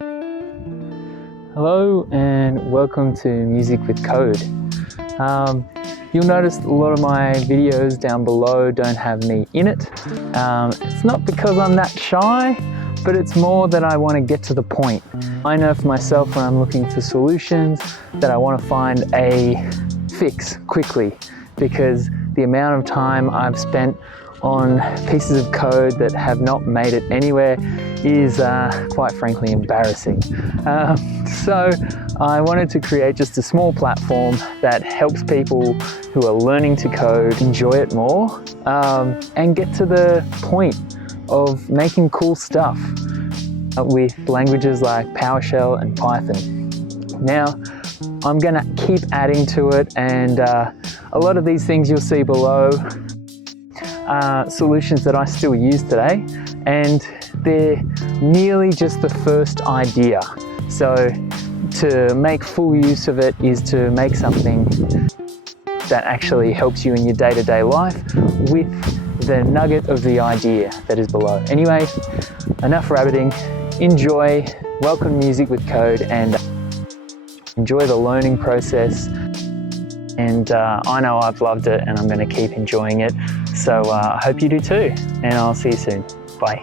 Hello and welcome to Music with Code. You'll notice a lot of my videos down below don't have me in it. It's not because I'm that shy, but it's more that I want to get to the point. I know for myself when I'm looking for solutions that I want to find a fix quickly, because the amount of time I've spent on pieces of code that have not made it anywhere is quite frankly embarrassing. So I wanted to create just a small platform that helps people who are learning to code enjoy it more and get to the point of making cool stuff with languages like PowerShell and Python. Now, I'm gonna keep adding to it, and a lot of these things you'll see below are solutions that I still use today, and they're merely just the first idea. So to make full use of it is to make something that actually helps you in your day-to-day life with the nugget of the idea that is below. Anyway, enough rabbiting. Enjoy, welcome Music with Code, and enjoy the learning process. And I know I've loved it, and I'm going to keep enjoying it. So I hope you do too, and I'll see you soon. Bye.